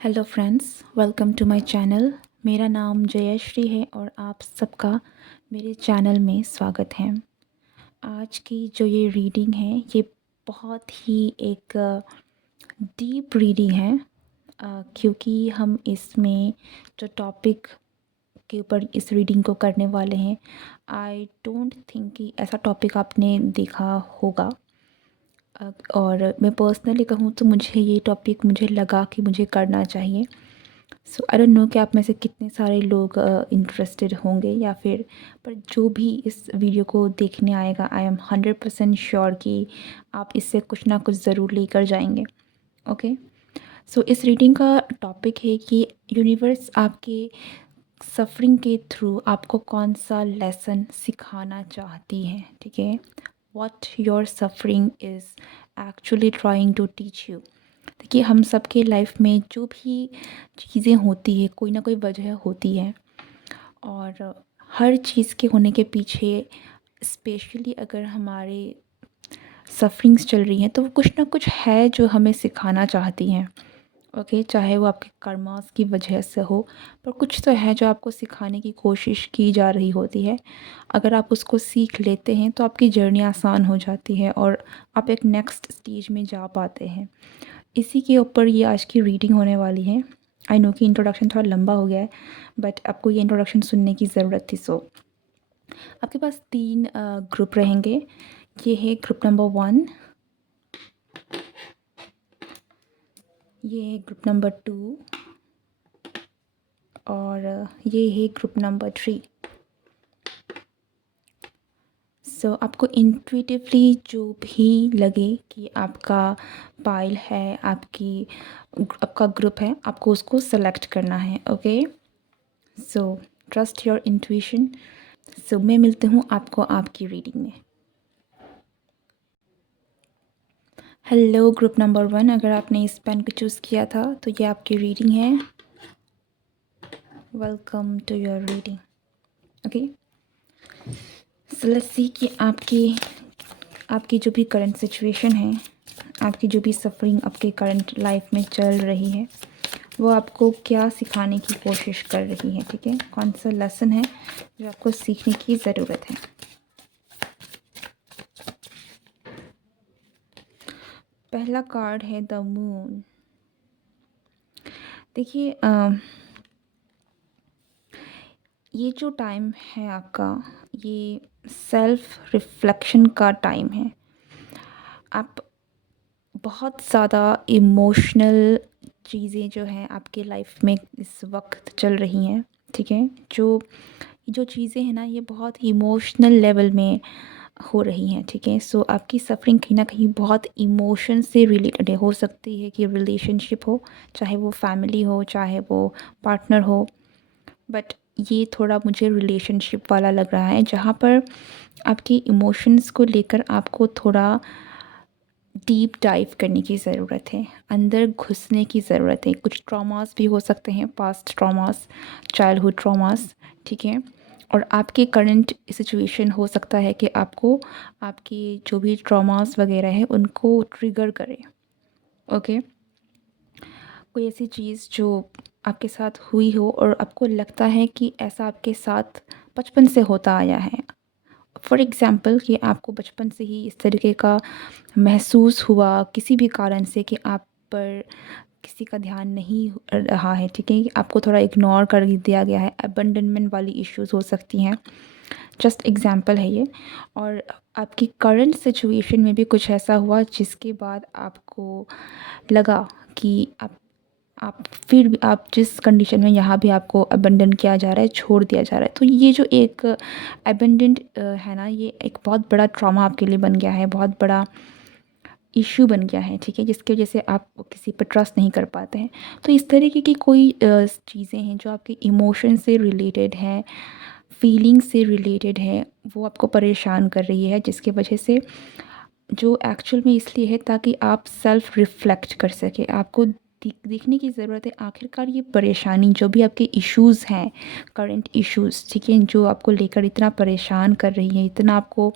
Hello friends, welcome to my channel. मेरा नाम जयश्री है और आप सबका मेरे चैनल में स्वागत है। आज की जो ये रीडिंग है ये बहुत ही एक डीप रीडिंग है, क्योंकि हम इसमें जो टॉपिक के ऊपर इस रीडिंग को करने वाले हैं, आई डोंट थिंक कि ऐसा टॉपिक आपने देखा होगा। और मैं पर्सनली कहूँ तो मुझे ये टॉपिक मुझे लगा कि मुझे करना चाहिए। सो आई डोंट नो कि आप में से कितने सारे लोग इंटरेस्टेड होंगे या फिर, पर जो भी इस वीडियो को देखने आएगा आई एम 100% श्योर कि आप इससे कुछ ना कुछ ज़रूर लेकर जाएंगे। ओके, सो इस रीडिंग का टॉपिक है कि यूनिवर्स आपके सफ़रिंग के थ्रू आपको कौन सा लेसन सिखाना चाहती है। ठीक है, what your suffering is actually trying to teach you. देखिए, हम सबके लाइफ में जो भी चीज़ें होती है कोई ना कोई वजह होती है, और हर चीज़ के होने के पीछे, स्पेशली अगर हमारे सफरिंग्स चल रही हैं, तो वो कुछ ना कुछ है जो हमें सिखाना चाहती हैं। ओके, चाहे वो आपके कर्मास की वजह से हो, पर कुछ तो है जो आपको सिखाने की कोशिश की जा रही होती है। अगर आप उसको सीख लेते हैं तो आपकी जर्नी आसान हो जाती है और आप एक नेक्स्ट स्टेज में जा पाते हैं। इसी के ऊपर ये आज की रीडिंग होने वाली है। आई नो कि इंट्रोडक्शन थोड़ा लंबा हो गया है, बट आपको ये इंट्रोडक्शन सुनने की ज़रूरत थी। सो आपके पास 3 ग्रुप रहेंगे। ये है ग्रुप नंबर 1, ये है ग्रुप नंबर 2 और ये है ग्रुप नंबर 3। सो आपको इंट्यूटिवली जो भी लगे कि आपका पाइल है, आपका ग्रुप है, आपको उसको सेलेक्ट करना है। Okay, so trust your intuition. So मैं मिलती हूँ आपको आपकी रीडिंग में। हेलो ग्रुप नंबर 1, अगर आपने इस पेन को चूज़ किया था तो ये आपकी रीडिंग है। Welcome to your reading. Okay, so let's see कि आपकी जो भी करंट सिचुएशन है, आपकी जो भी सफरिंग आपके करंट लाइफ में चल रही है, वो आपको क्या सिखाने की कोशिश कर रही है। ठीक है, कौन सा लेसन है जो आपको सीखने की ज़रूरत है। पहला कार्ड है द मून। देखिए, ये जो टाइम है आपका, ये सेल्फ रिफ्लेक्शन का टाइम है। आप बहुत ज़्यादा इमोशनल चीज़ें जो हैं आपके लाइफ में इस वक्त चल रही हैं। ठीक है, जो जो चीज़ें हैं ना, ये बहुत इमोशनल लेवल में हो रही हैं। ठीक है, सो आपकी सफरिंग कहीं ना कहीं बहुत इमोशन से रिलेटेड है। हो सकती है कि रिलेशनशिप हो, चाहे वो फैमिली हो, चाहे वो पार्टनर हो, बट ये थोड़ा मुझे रिलेशनशिप वाला लग रहा है, जहाँ पर आपकी इमोशंस को लेकर आपको थोड़ा डीप डाइव करने की ज़रूरत है, अंदर घुसने की ज़रूरत है। कुछ ट्रॉमास भी हो सकते हैं, पास्ट ट्रॉमास, चाइल्डहुड ट्रॉमास। ठीक है, और आपके करंट सिचुएशन हो सकता है कि आपको आपकी जो भी ट्रॉमास वगैरह है उनको ट्रिगर करे। ओके, कोई ऐसी चीज़ जो आपके साथ हुई हो और आपको लगता है कि ऐसा आपके साथ बचपन से होता आया है। फॉर एग्ज़ाम्पल कि आपको बचपन से ही इस तरीके का महसूस हुआ किसी भी कारण से कि आप पर किसी का ध्यान नहीं रहा है। ठीक है, आपको थोड़ा इग्नोर कर दिया गया है, अबंडनमेंट वाली इश्यूज़ हो सकती हैं। जस्ट एग्ज़ाम्पल है ये। और आपकी करंट सिचुएशन में भी कुछ ऐसा हुआ जिसके बाद आपको लगा कि आप फिर भी आप जिस कंडीशन में, यहाँ भी आपको अबंडन किया जा रहा है, छोड़ दिया जा रहा है। तो ये जो एक अबेंडेंट है ना, ये एक बहुत बड़ा ट्रॉमा आपके लिए बन गया है, बहुत बड़ा इश्यू बन गया है। ठीक है, जिसकी वजह से आप किसी पर ट्रस्ट नहीं कर पाते हैं। तो इस तरीके की कोई चीज़ें हैं जो आपके इमोशन से रिलेटेड है, फीलिंग से रिलेटेड है, वो आपको परेशान कर रही है, जिसकी वजह से, जो एक्चुअल में इसलिए है ताकि आप सेल्फ रिफ्लेक्ट कर सकें। आपको देखने की ज़रूरत है आखिरकार ये परेशानी, जो भी आपके इश्यूज़ हैं, करंट इश्यूज़, ठीक है, जो आपको लेकर इतना परेशान कर रही है, इतना आपको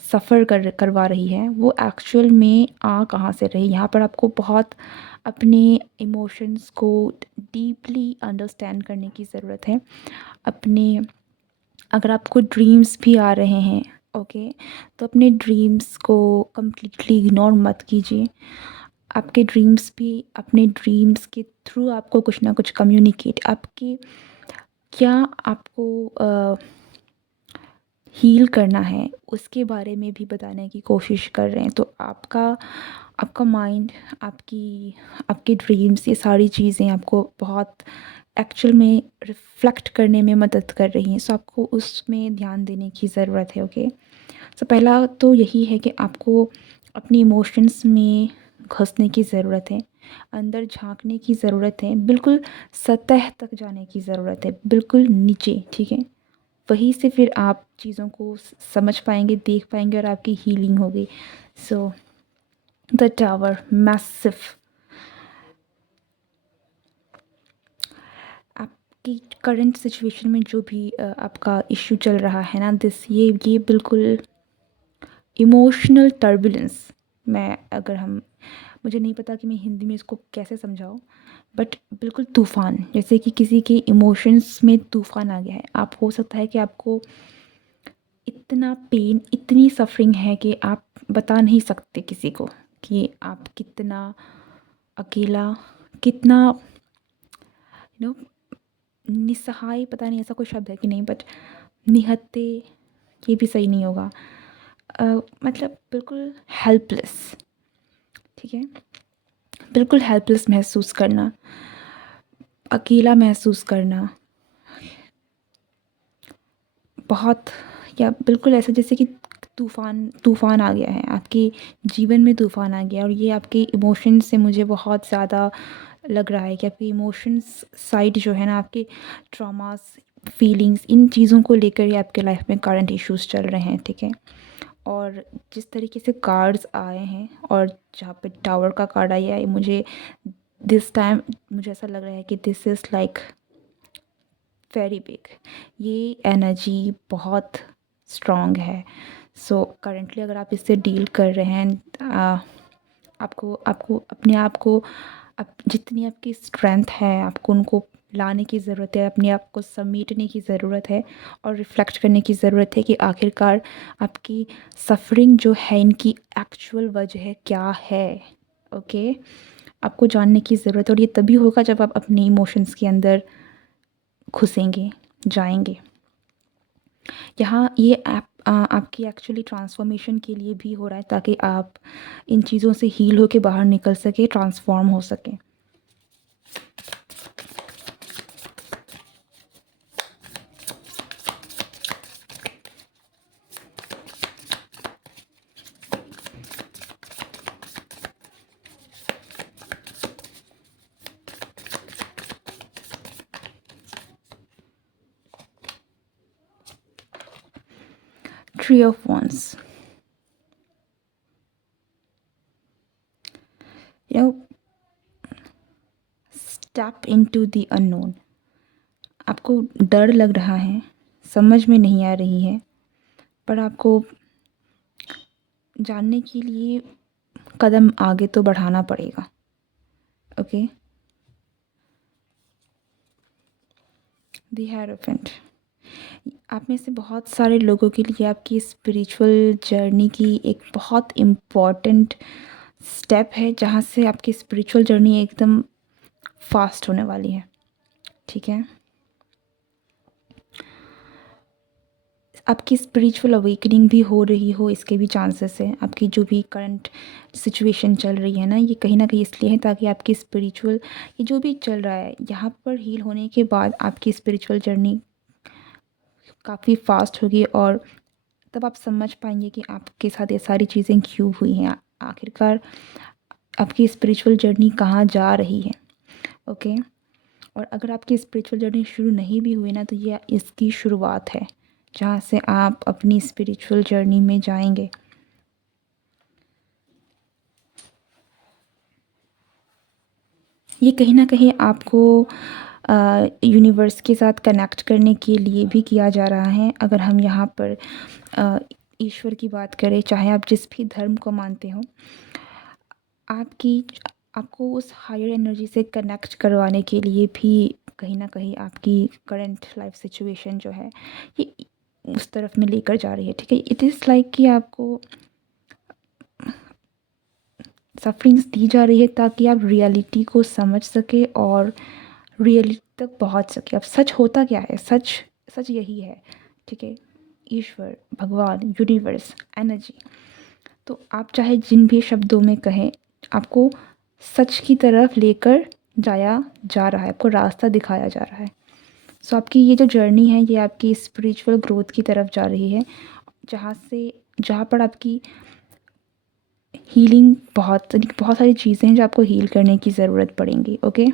सफ़र करवा रही है वो एक्चुअल में आ कहाँ से रही। यहाँ पर आपको बहुत अपने इमोशंस को डीपली अंडरस्टैंड करने की ज़रूरत है। अपने अगर आपको ड्रीम्स भी आ रहे हैं, ओके, तो अपने ड्रीम्स को कम्प्लीटली इग्नोर मत कीजिए। आपके ड्रीम्स भी, अपने ड्रीम्स के थ्रू आपको कुछ ना कुछ कम्युनिकेट, आपके क्या आपको हील करना है उसके बारे में भी बताने की कोशिश कर रहे हैं। तो आपका आपका माइंड, आपकी आपके ड्रीम्स, ये सारी चीज़ें आपको बहुत एक्चुअल में रिफ्लेक्ट करने में मदद कर रही हैं। सो आपको उसमें ध्यान देने की ज़रूरत है, ओके। सो पहला तो यही है कि आपको अपनी इमोशंस में घुसने की ज़रूरत है, अंदर झाँकने की ज़रूरत है, बिल्कुल सतह तक जाने की ज़रूरत है, बिल्कुल नीचे, ठीक है? वहीं से फिर आप चीज़ों को समझ पाएँगे, देख पाएँगे और आपकी हीलिंग होगी। सो द टावर मैसिव, आपकी करंट सिचुएशन में जो भी आपका इश्यू चल रहा है ना, ये बिल्कुल इमोशनल टर्बुलेंस, मैं अगर हम मुझे नहीं पता कि मैं हिंदी में इसको कैसे समझाऊँ, बट बिल्कुल तूफ़ान, जैसे कि किसी के इमोशंस में तूफ़ान आ गया है। आप हो सकता है कि आपको इतना पेन, इतनी सफ़रिंग है कि आप बता नहीं सकते किसी को कि आप कितना अकेला, कितना यू नो निस्सहाय, पता नहीं ऐसा कोई शब्द है कि नहीं, बट निहत्ते, ये भी सही नहीं होगा। मतलब बिल्कुल हेल्पलेस, ठीक है? बिल्कुल हेल्पलेस महसूस करना, अकेला महसूस करना, बहुत, या बिल्कुल ऐसा जैसे कि तूफ़ान आ गया है, आपके जीवन में तूफ़ान आ गया, और ये आपके इमोशंस से मुझे बहुत ज़्यादा लग रहा है कि आपकी इमोशंस साइड जो है ना, आपके ट्रॉमास, फीलिंग्स, इन चीज़ों को लेकर ही आपके लाइफ में करंट इश्यूज़ चल रहे हैं, ठीक है? और जिस तरीके से कार्ड्स आए हैं और जहाँ पे टावर का कार्ड आया है, मुझे दिस टाइम मुझे ऐसा लग रहा है कि this is like very big, ये एनर्जी बहुत स्ट्रॉन्ग है। सो करंटली अगर आप इससे डील कर रहे हैं, आपको आपको अपने आप को, जितनी आपकी स्ट्रेंथ है, आपको उनको लाने की ज़रूरत है, अपने आप को समेटने की ज़रूरत है, और रिफ्लेक्ट करने की ज़रूरत है कि आखिरकार आपकी सफ़रिंग जो है, इनकी एक्चुअल वजह क्या है, ओके? आपको जानने की ज़रूरत है, और ये तभी होगा जब आप अपने इमोशंस के अंदर घुसेंगे, जाएंगे। यहाँ ये आपकी एक्चुअली ट्रांसफॉर्मेशन के लिए भी हो रहा है, ताकि आप इन चीज़ों से हील होके बाहर निकल सके, ट्रांसफॉर्म हो सके। Three of wands, you know, step into the unknown. आपको डर लग रहा है, समझ में नहीं आ रही है, पर आपको जानने के लिए कदम आगे तो बढ़ाना पड़ेगा, ओके? द हेरोफेंट, आप में से बहुत सारे लोगों के लिए आपकी स्पिरिचुअल जर्नी की एक बहुत इम्पॉर्टेंट स्टेप है, जहाँ से आपकी स्पिरिचुअल जर्नी एकदम फास्ट होने वाली है, ठीक है? आपकी स्पिरिचुअल अवेकनिंग भी हो रही हो, इसके भी चांसेस हैं। आपकी जो भी करंट सिचुएशन चल रही है ना, ये कहीं ना कहीं इसलिए है ताकि आपकी स्पिरिचुअल, ये जो भी चल रहा है यहाँ पर हील होने के बाद आपकी स्पिरिचुअल जर्नी काफ़ी फास्ट होगी, और तब आप समझ पाएंगे कि आपके साथ ये सारी चीज़ें क्यों हुई हैं, आखिरकार आपकी स्पिरिचुअल जर्नी कहाँ जा रही है, ओके? और अगर आपकी स्पिरिचुअल जर्नी शुरू नहीं भी हुई ना, तो ये इसकी शुरुआत है, जहाँ से आप अपनी स्पिरिचुअल जर्नी में जाएंगे। ये कहीं ना कहीं आपको यूनिवर्स के साथ कनेक्ट करने के लिए भी किया जा रहा है। अगर हम यहाँ पर ईश्वर की बात करें, चाहे आप जिस भी धर्म को मानते हो, आपकी आपको उस हायर एनर्जी से कनेक्ट करवाने के लिए भी कहीं न कहीं आपकी करंट लाइफ़ सिचुएशन जो है, ये उस तरफ में लेकर जा रही है, ठीक है? इट इज़ लाइक कि आपको सफ़रिंग्स दी जा रही है ताकि आप रियलिटी को समझ सकें और रियलिटी तक पहुँच सकें। अब सच होता क्या है? सच सच यही है, ठीक है? ईश्वर, भगवान, यूनिवर्स, एनर्जी। तो आप चाहे जिन भी शब्दों में कहें, आपको सच की तरफ लेकर जाया जा रहा है, आपको रास्ता दिखाया जा रहा है। सो आपकी ये जो जर्नी है, ये आपकी स्पिरिचुअल ग्रोथ की तरफ जा रही है, जहाँ पर आपकी हीलिंग बहुत बहुत सारी चीज़ें हैं जो आपको हील करने की ज़रूरत पड़ेंगी, ओके?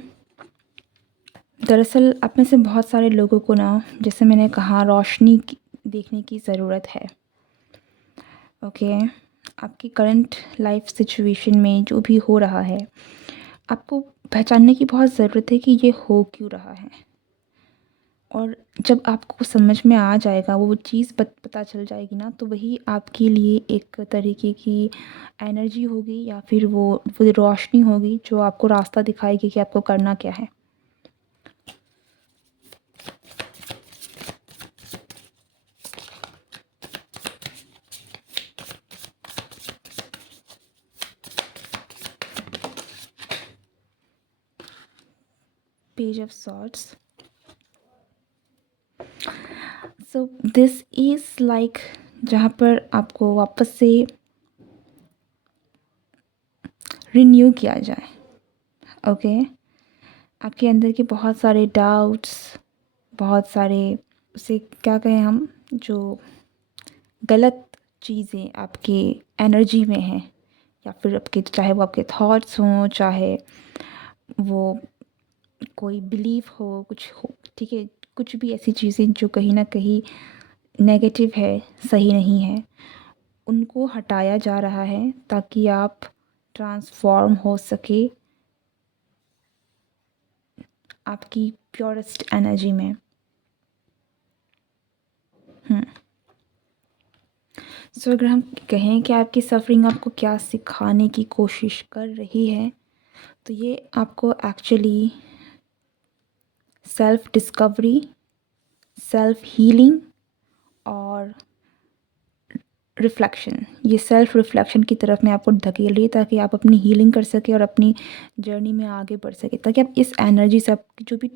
दरअसल आप में से बहुत सारे लोगों को ना, जैसे मैंने कहा, देखने की ज़रूरत है, ओके? आपकी करंट लाइफ सिचुएशन में जो भी हो रहा है, आपको पहचानने की बहुत ज़रूरत है कि ये हो क्यों रहा है। और जब आपको समझ में आ जाएगा, वो चीज़ पता चल जाएगी ना, तो वही आपके लिए एक तरीके की एनर्जी होगी या फिर वो रोशनी होगी जो आपको रास्ता दिखाएगी कि आपको करना क्या है। Page of swords. So this is like जहाँ पर आपको वापस से रिन्यू किया जाए, ओके? आपके अंदर के बहुत सारे डाउट्स, बहुत सारे, उसे क्या कहें हम, जो गलत चीज़ें आपकी एनर्जी में हैं, या फिर आपके, चाहे वो आपके थॉट्स हों, चाहे वो कोई बिलीफ हो, कुछ हो, ठीक है? कुछ भी ऐसी चीज़ें जो कहीं न कहीं नेगेटिव है, सही नहीं है, उनको हटाया जा रहा है ताकि आप ट्रांसफ़ॉर्म हो सके आपकी प्योरेस्ट एनर्जी में। सो अगर हम कहें कि आपकी सफ़रिंग आपको क्या सिखाने की कोशिश कर रही है, तो ये आपको actually self discovery, self healing और रिफ्लेक्शन, ये सेल्फ़ रिफ्लेक्शन की तरफ मैं आपको धकेल रही है ताकि आप अपनी हीलिंग कर सकें और अपनी जर्नी में आगे बढ़ सकें, ताकि आप इस एनर्जी से, आपकी जो भी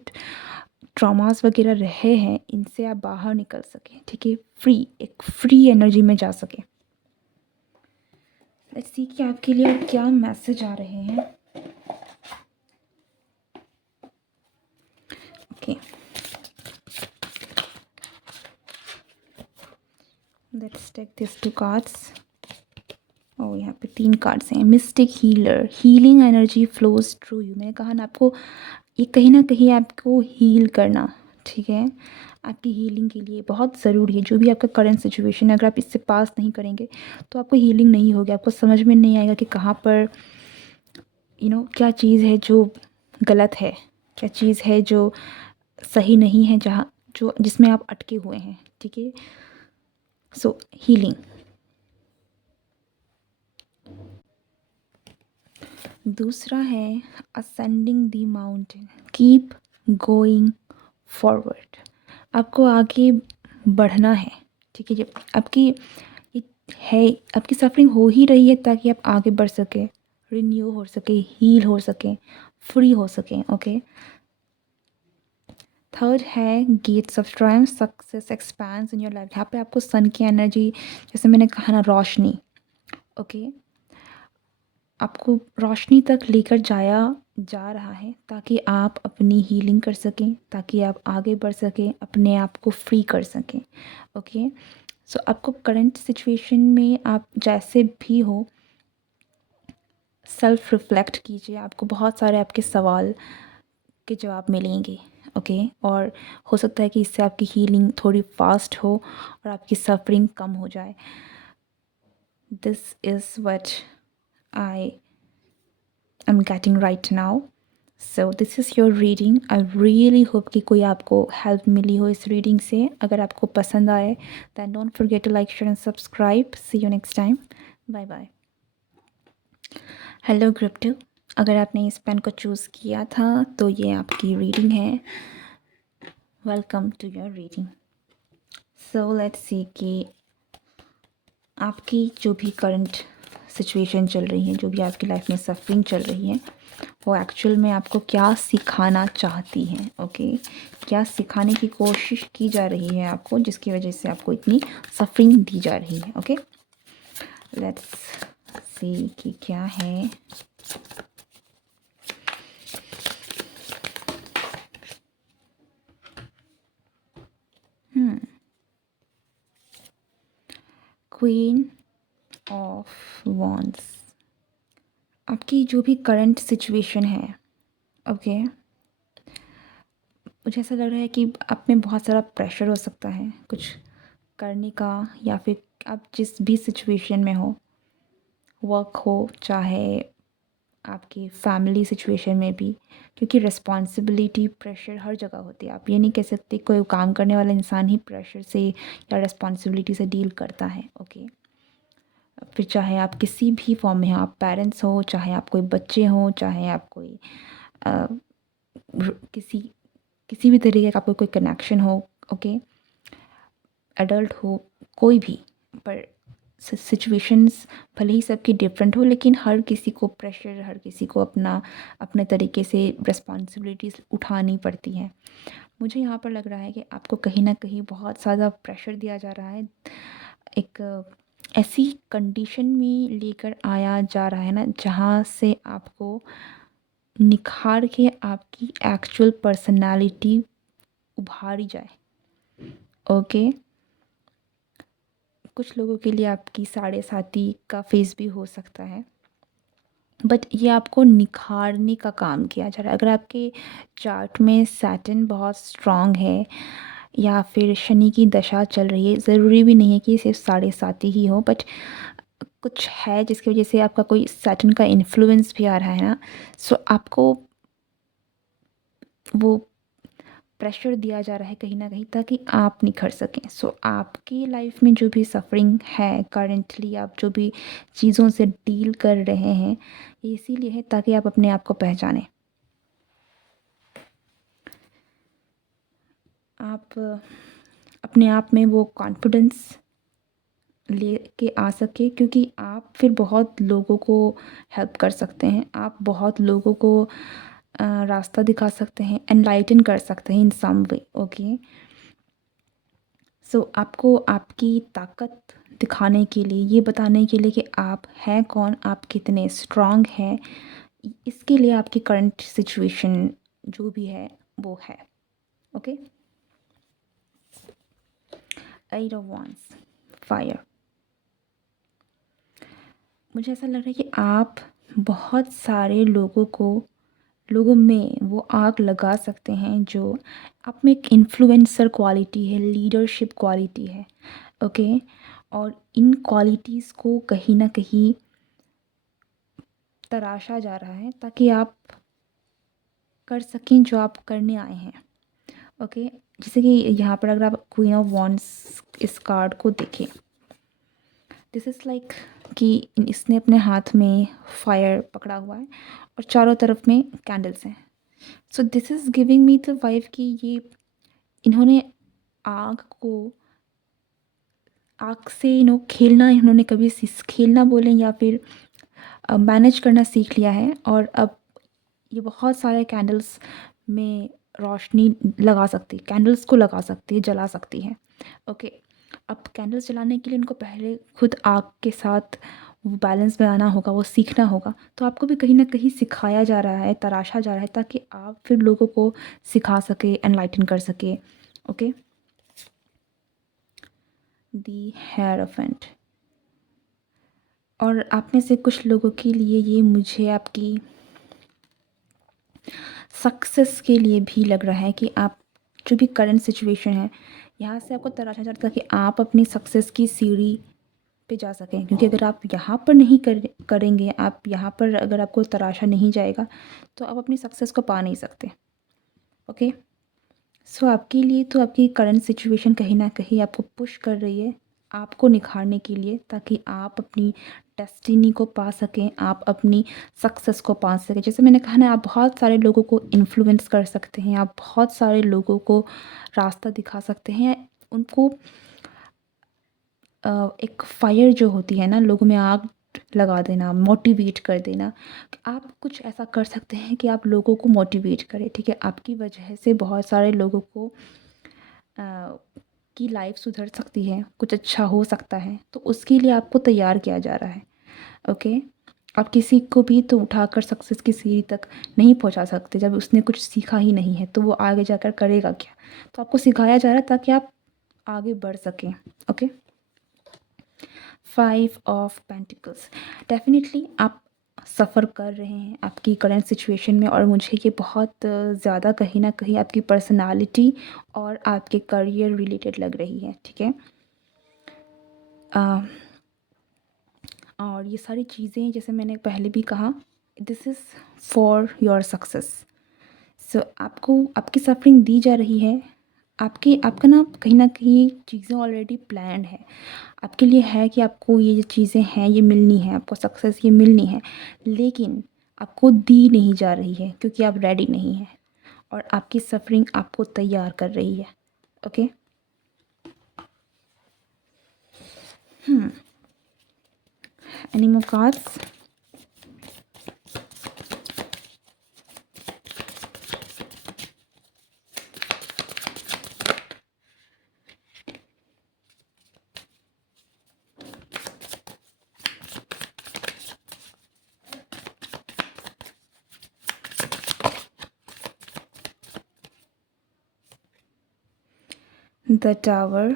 ट्रॉमास वगैरह रहे हैं, इनसे आप बाहर निकल सकें, ठीक है? एक फ्री एनर्जी में जा सकें। लेट्स सी कि आपके लिए क्या मैसेज आ रहे हैं, okay? Let's take this 2 cards. Oh! यहाँ पे 3 कार्ड्स हैं। Mystic healer, healing energy flows through you. मैंने कहा ना आपको, ये कहीं न कहीं आपको हील करना, ठीक है? आपकी हीलिंग के लिए बहुत ज़रूरी है, जो भी आपका करंट सिचुएशन है, अगर आप इससे पास नहीं करेंगे, तो आपको हीलिंग नहीं होगी। आपको समझ में नहीं आएगा कि कहाँ पर क्या चीज़ है जो गलत है, क्या चीज़ है जो सही नहीं है, जिसमें आप अटके हुए हैं, ठीक है? सो हीलिंग। दूसरा है ascending the mountain, keep going forward. आपको आगे बढ़ना है, ठीक है? जब आपकी ये है, आपकी सफरिंग हो ही रही है ताकि आप आगे बढ़ सकें, रिन्यू हो सके, हील हो सकें, फ्री हो सकें, ओके? थर्ड है gates of triumph, success expands in your life. यहाँ पे आपको सन की एनर्जी, जैसे मैंने कहा ना, रोशनी, ओके? आपको रोशनी तक लेकर जाया जा रहा है ताकि आप अपनी हीलिंग कर सकें, ताकि आप आगे बढ़ सकें, अपने आप को फ्री कर सकें, ओके? सो आपको करंट सिचुएशन में आप जैसे भी हो, सेल्फ रिफ्लेक्ट कीजिए। आपको बहुत सारे आपके सवाल के जवाब मिलेंगे, ओके? और हो सकता है कि इससे आपकी हीलिंग थोड़ी फास्ट हो और आपकी सफरिंग कम हो जाए। This is what I am getting right now. So this is your reading. I really hope कि कोई आपको हेल्प मिली हो इस रीडिंग से। अगर आपको पसंद आए then don't forget to like share and subscribe. See you next time. Bye bye. Hello group 2, अगर आपने इस पेन को चूज़ किया था तो ये आपकी रीडिंग है। Welcome to your reading. So let's see कि आपकी जो भी करंट सिचुएशन चल रही है, जो भी आपकी लाइफ में सफरिंग चल रही है, वो एक्चुअल में आपको क्या सिखाना चाहती है। ओके, क्या सिखाने की कोशिश की जा रही है आपको, जिसकी वजह से आपको इतनी सफरिंग दी जा रही है। ओके, लेट्स सी कि क्या है। Queen of wands. आपकी जो भी करंट सिचुएशन है, ओके, मुझे ऐसा लग रहा है कि आप में बहुत सारा प्रेशर हो सकता है कुछ करने का, या फिर आप जिस भी सिचुएशन में हो, वर्क हो चाहे आपकी फैमिली सिचुएशन में भी, क्योंकि रिस्पॉन्सिबिलिटी प्रेशर हर जगह होती है। आप ये नहीं कह सकते कोई काम करने वाला इंसान ही प्रेशर से या रिस्पॉन्सिबिलिटी से डील करता है। ओके, फिर चाहे आप किसी भी फॉर्म में हो, आप पेरेंट्स हो, चाहे आप कोई बच्चे हो, चाहे आप कोई अ, किसी किसी भी तरीके का आपको कोई कनेक्शन हो, ओके, एडल्ट हो, कोई भी, पर सिचुएशंस भले ही सबकी डिफरेंट हो, लेकिन हर किसी को प्रेशर, हर किसी को अपना अपने तरीके से रिस्पॉन्सिबिलिटीज़ उठानी पड़ती है। मुझे यहाँ पर लग रहा है कि आपको कहीं ना कहीं बहुत ज़्यादा प्रेशर दिया जा रहा है, एक ऐसी कंडीशन में लेकर आया जा रहा है ना, जहाँ से आपको निखार के आपकी एक्चुअल पर्सनालिटी उभारी जाए। ओके, कुछ लोगों के लिए आपकी साढ़े साती का फेज़ भी हो सकता है, बट ये आपको निखारने का काम किया जा रहा है। अगर आपके चार्ट में सैटर्न बहुत स्ट्रॉन्ग है या फिर शनि की दशा चल रही है, ज़रूरी भी नहीं है कि सिर्फ साढ़े साती ही हो, बट कुछ है जिसकी वजह से आपका कोई सैटर्न का इन्फ्लुएंस भी आ रहा है ना, सो आपको वो प्रेशर दिया जा रहा है कहीं न कहीं, ताकि आप निखर सकें। सो आपकी लाइफ में जो भी सफ़रिंग है करंटली, आप जो भी चीज़ों से डील कर रहे हैं, ये इसीलिए है ताकि आप अपने आप को पहचानें। आप अपने आप में वो कॉन्फिडेंस लेके आ सके, क्योंकि आप फिर बहुत लोगों को हेल्प कर सकते हैं, आप बहुत लोगों को रास्ता दिखा सकते हैं, एनलाइटन कर सकते हैं इन सम वे। ओके, सो आपको आपकी ताकत दिखाने के लिए, ये बताने के लिए कि आप हैं कौन, आप कितने स्ट्रांग हैं, इसके लिए आपकी करंट सिचुएशन जो भी है वो है। Okay, eight of wands, fire. मुझे ऐसा लग रहा है कि आप बहुत सारे लोगों में वो आग लगा सकते हैं जो आप में एक इन्फ्लुएंसर क्वालिटी है, लीडरशिप क्वालिटी है। ओके, और इन क्वालिटीज़ को कहीं ना कहीं तराशा जा रहा है ताकि आप कर सकें जो आप करने आए हैं। ओके, जैसे कि यहाँ पर अगर आप क्वीन ऑफ वॉन्ड्स इस कार्ड को देखें, दिस इज़ लाइक कि इसने अपने हाथ में फायर पकड़ा हुआ है और चारों तरफ में कैंडल्स हैं। सो this is giving me the vibe कि ये इन्होंने आग को आग से खेलना, इन्होंने कभी खेलना बोलें या फिर मैनेज करना सीख लिया है, और अब ये बहुत सारे कैंडल्स में रोशनी लगा सकती है, कैंडल्स को लगा सकती है, जला सकती है। ओके, अब कैंडल्स जलाने के लिए इनको पहले खुद आग के साथ वो बैलेंस बनाना होगा, वो सीखना होगा। तो आपको भी कहीं ना कहीं सिखाया जा रहा है, तराशा जा रहा है, ताकि आप फिर लोगों को सिखा सके, एनलाइटन कर सके। ओके, दी हेयरफेंट। और आप में से कुछ लोगों के लिए ये मुझे आपकी सक्सेस के लिए भी लग रहा है कि आप जो भी करंट सिचुएशन है, यहाँ से आपको तराशा जाता है कि आप अपनी सक्सेस की सीढ़ी पे जा सकें, क्योंकि अगर आप यहाँ पर नहीं करेंगे, आप यहाँ पर अगर आपको तराशा नहीं जाएगा तो आप अपनी सक्सेस को पा नहीं सकते। ओके, सो आपके लिए तो आपकी करंट सिचुएशन कहीं ना कहीं आपको पुश कर रही है आपको निखारने के लिए, ताकि आप अपनी डेस्टिनी को पा सकें, आप अपनी सक्सेस को पा सकें। जैसे मैंने कहा ना, आप बहुत सारे लोगों को इन्फ्लुएंस कर सकते हैं, आप बहुत सारे लोगों को रास्ता दिखा सकते हैं, उनको एक फायर जो होती है ना, लोगों में आग लगा देना, मोटिवेट कर देना। आप कुछ ऐसा कर सकते हैं कि आप लोगों को मोटिवेट करें, ठीक है? आपकी वजह से बहुत सारे लोगों को की लाइफ सुधर सकती है, कुछ अच्छा हो सकता है, तो उसके लिए आपको तैयार किया जा रहा है। ओके, आप किसी को भी तो उठाकर सक्सेस की सीढ़ी तक नहीं पहुंचा सकते जब उसने कुछ सीखा ही नहीं है, तो वो आगे जाकर करेगा क्या? तो आपको सिखाया जा रहा है ताकि आप आगे बढ़ सकें। ओके, 5 ऑफ पेंटिकल्स, डेफिनेटली आप सफ़र कर रहे हैं आपकी करंट सिचुएशन में, और मुझे ये बहुत ज़्यादा कहीं ना कहीं आपकी पर्सनालिटी और आपके करियर रिलेटेड लग रही है, ठीक है? अ, और ये सारी चीज़ें, जैसे मैंने पहले भी कहा, this is for your success. So आपको आपकी सफरिंग दी जा रही है, आपकी आपका ना कहीं चीज़ें ऑलरेडी प्लान्ड है आपके लिए, है कि आपको ये जो चीज़ें हैं ये मिलनी है, आपको सक्सेस ये मिलनी है, लेकिन आपको दी नहीं जा रही है क्योंकि आप रेडी नहीं हैं, और आपकी सफरिंग आपको तैयार कर रही है। Okay, any more cards? The tower,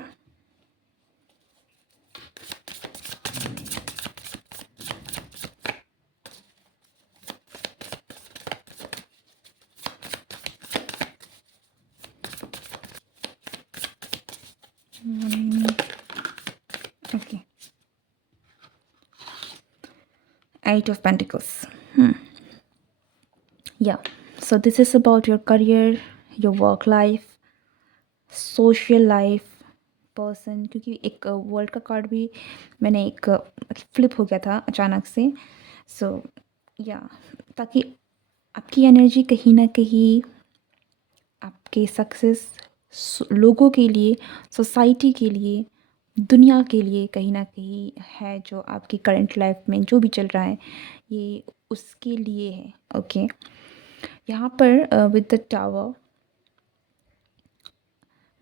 okay, 8 of Pentacles. Yeah, so this is about your career, your work life, social life, person, क्योंकि एक वर्ल्ड का कार्ड भी मैंने एक फ्लिप हो गया था अचानक से। सो या, ताकि आपकी एनर्जी कहीं ना कहीं आपके सक्सेस, लोगों के लिए, सोसाइटी के लिए, दुनिया के लिए कहीं ना कहीं है, जो आपकी करंट लाइफ में जो भी चल रहा है ये उसके लिए है। ओके, यहाँ पर विद द टावर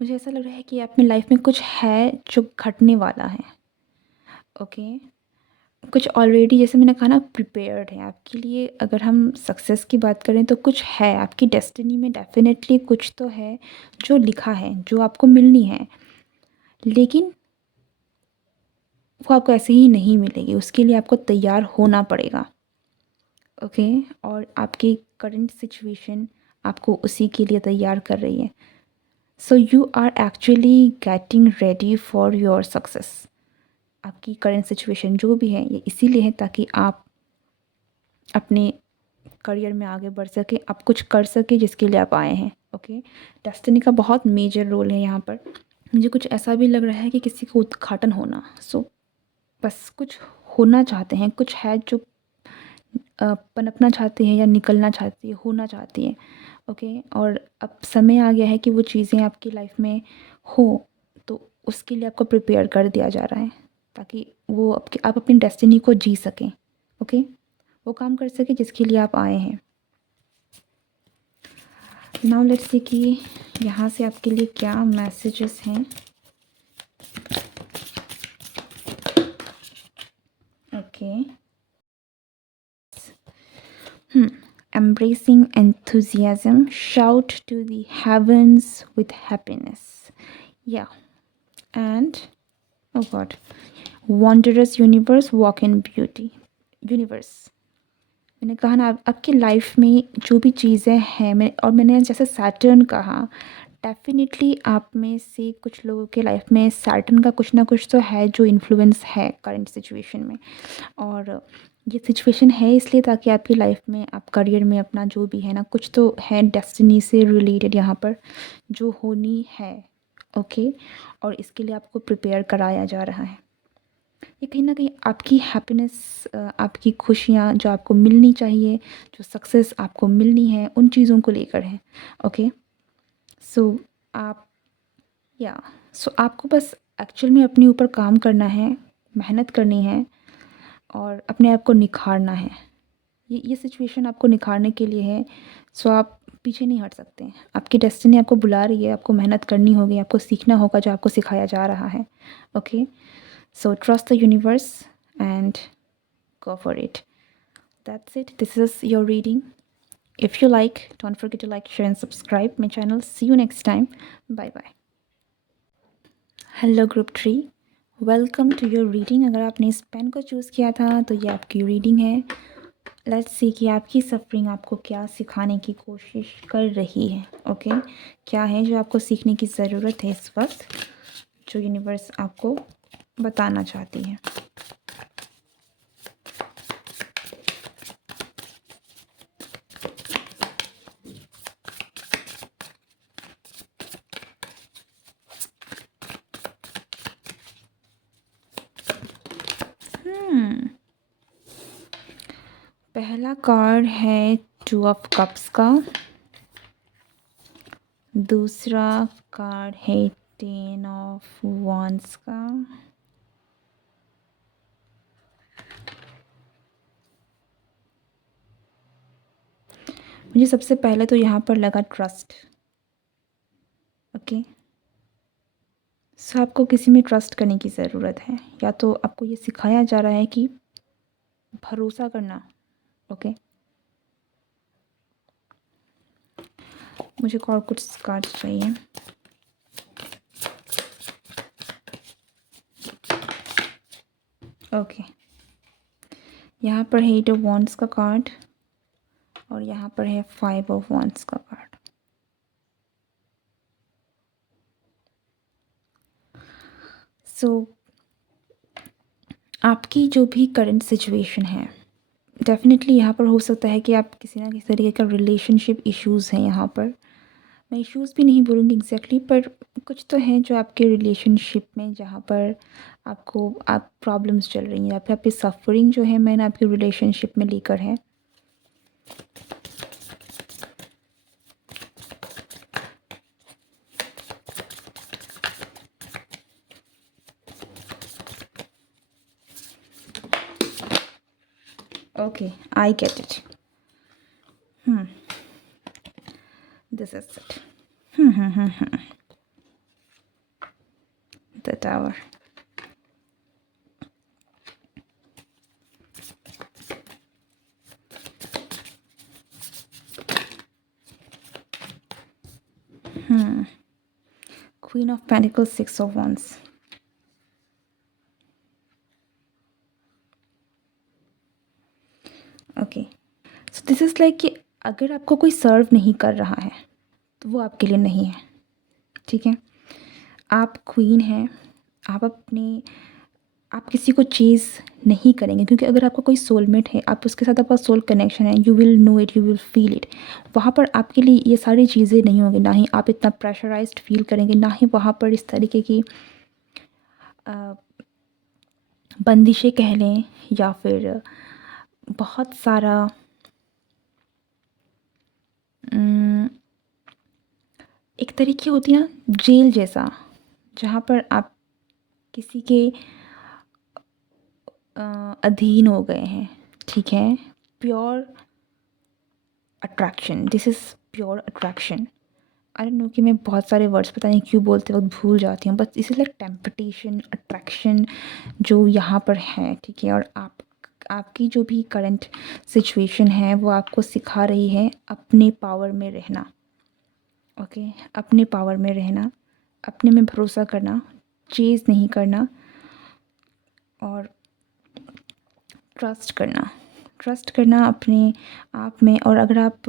मुझे ऐसा लग रहा है कि अपनी लाइफ में कुछ है जो घटने वाला है। ओके, कुछ ऑलरेडी, जैसे मैंने कहा ना, प्रिपेयर्ड है आपके लिए। अगर हम सक्सेस की बात करें तो कुछ है आपकी डेस्टिनी में, डेफिनेटली कुछ तो है जो लिखा है, जो आपको मिलनी है, लेकिन वो आपको ऐसे ही नहीं मिलेगी, उसके लिए आपको तैयार होना पड़ेगा। ओके, और आपकी करंट सिचुएशन आपको उसी के लिए तैयार कर रही है। So you are actually getting ready for your success. आपकी करंट सिचुएशन जो भी है ये इसीलिए है ताकि आप अपने करियर में आगे बढ़ सके, आप कुछ कर सके जिसके लिए आप आए हैं। ओके, डेस्टिनी का बहुत मेजर रोल है यहाँ पर। मुझे कुछ ऐसा भी लग रहा है कि किसी का उद्घाटन होना। सो बस कुछ होना चाहते हैं, कुछ है जो पनपना चाहती है या निकलना चाहती है, होना चाहती है। ओके, और अब समय आ गया है कि वो चीज़ें आपकी लाइफ में हो, तो उसके लिए आपको प्रिपेयर कर दिया जा रहा है ताकि वो आप अपनी डेस्टिनी को जी सकें। ओके, वो काम कर सके जिसके लिए आप आए हैं। नाउ लेट्स सी कि यहाँ से आपके लिए क्या मैसेजेस हैं। Okay, embracing enthusiasm, shout to the heavens with happiness. Yeah, and oh god, wondrous universe, walk in beauty। Universe, मैंने कहा ना, आपकी लाइफ में जो भी चीज़ें हैं, मैंने जैसे सैटर्न कहा, डेफ़िनेटली आप में से कुछ लोगों के लाइफ़ में सैटर्न का कुछ ना कुछ तो है जो इन्फ्लुएंस है करंट सिचुएशन में। और ये सिचुएशन है इसलिए ताकि आपकी लाइफ़ में, आप करियर में अपना जो भी है ना, कुछ तो है डेस्टिनी से रिलेटेड यहाँ पर जो होनी है। ओके। और इसके लिए आपको प्रिपेयर कराया जा रहा है। ये कहीं न कहीं आपकी हैप्पीनेस, आपकी खुशियाँ जो आपको मिलनी चाहिए, जो सक्सेस आपको मिलनी है, उन चीज़ों को लेकर है। ओके। सो आप या सो आपको बस एक्चुअल में अपने ऊपर काम करना है, मेहनत करनी है और अपने आप को निखारना है। ये सिचुएशन आपको निखारने के लिए है। सो आप पीछे नहीं हट सकते। आपकी डेस्टिनी आपको बुला रही है, आपको मेहनत करनी होगी, आपको सीखना होगा जो आपको सिखाया जा रहा है। Okay. So trust the universe and go for it. That's it. This is your reading. If you like, don't forget to like, share, and subscribe my channel. See you next time. Bye bye. Hello group three, welcome to your reading. अगर आपने इस pen को choose किया था तो ये आपकी reading है। लेट्स सी कि आपकी सफरिंग आपको क्या सिखाने की कोशिश कर रही है। ओके। क्या है जो आपको सीखने की ज़रूरत है इस वक्त, जो यूनिवर्स आपको बताना चाहती है। पहला कार्ड है टू ऑफ कप्स का। दूसरा कार्ड है टेन ऑफ वॉन्ड्स का। मुझे सबसे पहले तो यहाँ पर लगा ट्रस्ट। ओके। सो आपको किसी में ट्रस्ट करने की ज़रूरत है, या तो आपको ये सिखाया जा रहा है कि भरोसा करना। ओके। मुझे और कुछ कार्ड चाहिए। ओके। यहाँ पर है एट ऑफ वॉन्ड्स का कार्ड और यहाँ पर है फाइव ऑफ वॉन्ड्स का कार्ड। सो आपकी जो भी करंट सिचुएशन है, डेफ़िनेटली यहाँ पर हो सकता है कि आप किसी ना किसी तरीके का रिलेशनशिप इश्यूज़ हैं यहाँ पर। मैं इश्यूज़ भी नहीं बोलूँगी एग्जैक्टली, पर कुछ तो हैं जो आपके रिलेशनशिप में, जहाँ पर आपको आप प्रॉब्लम्स चल रही हैं या फिर आपकी सफरिंग जो है मैंने आपकी रिलेशनशिप में लेकर है। Okay, I get it. This is it. The tower. Queen of Pentacles, Six of Wands. Okay. So this is like कि अगर आपको कोई सर्व नहीं कर रहा है तो वो आपके लिए नहीं है। ठीक है। आप क्वीन हैं। आप किसी को चेज़ नहीं करेंगे, क्योंकि अगर आपका कोई सोलमेट है, आप उसके साथ आपका सोल कनेक्शन है, you will know it, you will feel it. वहाँ पर आपके लिए ये सारी चीज़ें नहीं होंगी, ना ही आप इतना प्रेशराइज्ड फील करेंगे, ना ही वहाँ पर इस तरीके की बंदिशें कह लें, या फिर बहुत सारा एक तरीके होती है ना जेल जैसा, जहाँ पर आप किसी के अधीन हो गए हैं। ठीक है। Pure attraction, this is pure attraction. I don't know कि मैं बहुत सारे वर्ड्स पता नहीं क्यों बोलते वक्त भूल जाती हूँ, बस इसे लाइक टेम्पटेशन, अट्रैक्शन जो यहाँ पर है। ठीक है। और आपकी जो भी करंट सिचुएशन है वो आपको सिखा रही है अपने पावर में रहना। ओके। अपने पावर में रहना, अपने में भरोसा करना, चेज़ नहीं करना और ट्रस्ट करना अपने आप में। और अगर आप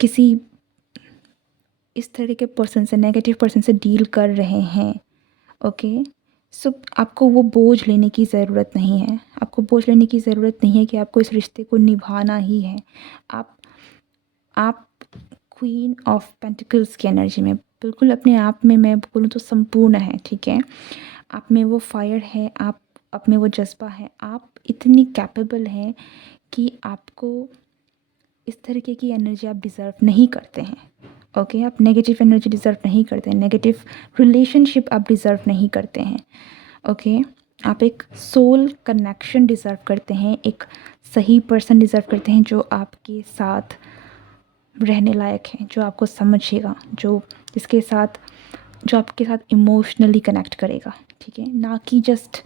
किसी इस तरह के पर्सन से, नेगेटिव पर्सन से डील कर रहे हैं, ओके। सो आपको वो बोझ लेने की ज़रूरत नहीं है। आपको बोझ लेने की ज़रूरत नहीं है कि आपको इस रिश्ते को निभाना ही है। आप क्वीन ऑफ पेंटिकल्स की एनर्जी में बिल्कुल अपने आप में, मैं बोलूँ तो संपूर्ण है, ठीक है। आप में वो फायर है, आप में वो जज्बा है, आप इतनी कैपेबल हैं कि आपको इस तरीके की एनर्जी आप डिज़र्व नहीं करते हैं, ओके। आप नेगेटिव एनर्जी डिज़र्व नहीं करते हैं, नेगेटिव रिलेशनशिप आप डिज़र्व नहीं करते हैं, ओके। आप एक सोल कनेक्शन डिज़र्व करते हैं, एक सही पर्सन डिज़र्व करते हैं जो आपके साथ रहने लायक है, जो आपको समझेगा, जो आपके साथ इमोशनली कनेक्ट करेगा, ठीक है। ना कि जस्ट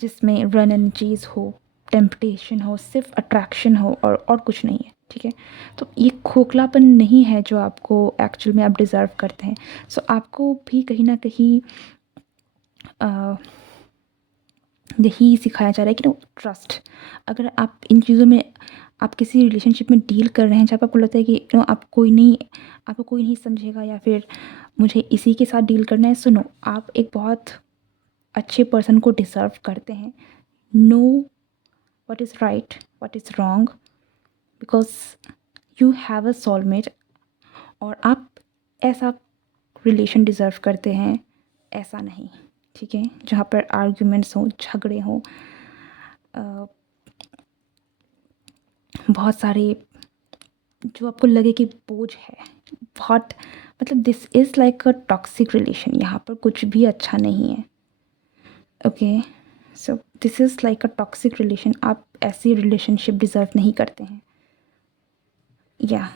जिसमें रन एंड चीज़ हो, टेम्पटेशन हो, सिर्फ अट्रैक्शन हो और कुछ नहीं है, ठीक है। तो ये खोखलापन नहीं है जो आपको एक्चुअल में आप डिज़र्व करते हैं। सो आपको भी कहीं ना कहीं यही सिखाया जा रहा है कि नो ट्रस्ट। अगर आप इन चीज़ों में, आप किसी रिलेशनशिप में डील कर रहे हैं जहाँ पर आपको लगता है कि नो आपको कोई नहीं समझेगा या फिर मुझे इसी के साथ डील करना है, सुनो, आप एक बहुत अच्छे पर्सन को डिज़र्व करते हैं। Know what is right, what is wrong, because you have a soulmate। और आप ऐसा रिलेशन डिज़र्व करते हैं, ऐसा नहीं, ठीक है, जहाँ पर आर्ग्यूमेंट्स हों, झगड़े हों, बहुत सारे, जो आपको लगे कि बोझ है बहुत, मतलब this is like a toxic relation. यहाँ पर कुछ भी अच्छा नहीं है, okay. So this is like a toxic relation. आप ऐसी रिलेशनशिप डिज़र्व नहीं करते हैं, या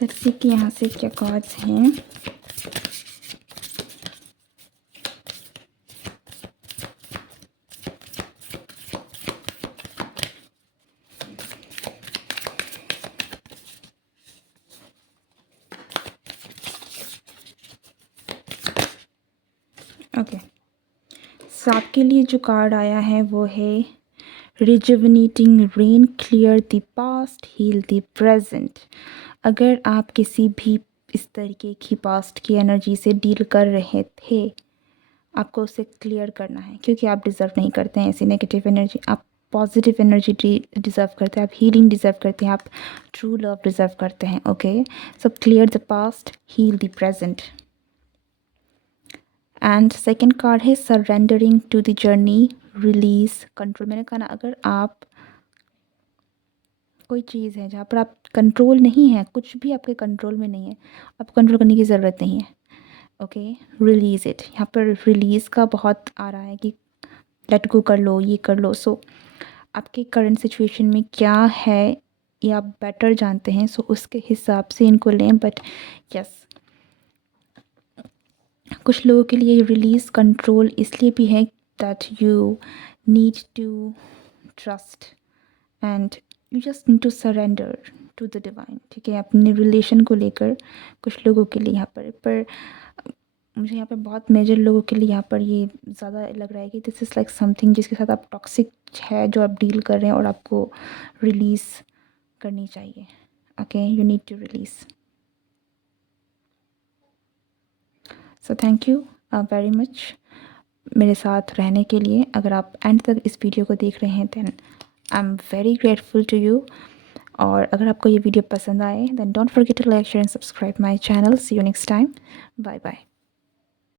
देखिए कि यहाँ से क्या कॉज हैं। ओके, सो आपके लिए जो कार्ड आया है वो है rejuvenating rain, clear the past, heal the present. अगर आप किसी भी इस तरीके की पास्ट की एनर्जी से डील कर रहे थे, आपको उसे क्लियर करना है, क्योंकि आप डिज़र्व नहीं करते हैं ऐसी नेगेटिव एनर्जी। आप पॉजिटिव एनर्जी डिज़र्व करते हैं, आप हीलिंग डिज़र्व करते हैं, आप ट्रू लव डिज़र्व करते हैं, okay. So clear the past, heal the present. And second card है surrendering to the journey, release, control. मैंने कहा ना, अगर आप कोई चीज़ है जहाँ पर आप कंट्रोल नहीं है, कुछ भी आपके कंट्रोल में नहीं है, आपको कंट्रोल करने की ज़रूरत नहीं है, ओके। Release it. यहाँ पर रिलीज़ का बहुत आ रहा है कि लेट गो कर लो, ये कर लो। सो आपके करंट सिचुएशन में क्या है ये आप बेटर जानते हैं, सो उसके हिसाब से इनको लें। बट यस, कुछ लोगों के लिए रिलीज़ कंट्रोल इसलिए भी है that you need to trust and you just need to surrender to the divine, ठीक है। अपने रिलेशन को लेकर कुछ लोगों के लिए यहाँ पर मुझे यहाँ पे बहुत मेजर लोगों के लिए यहाँ पर ये ज़्यादा लग रहा है कि दिस इज़ लाइक समथिंग जिसके साथ आप टॉक्सिक है जो आप डील कर रहे हैं और आपको रिलीज़ करनी चाहिए, okay. You need to release. So thank you very much मेरे साथ रहने के लिए। अगर आप एंड तक इस वीडियो को देख रहे हैं then I am very grateful to you. और अगर आपको ये वीडियो पसंद आए then don't forget to like, share and subscribe my channel. See you next time, bye bye.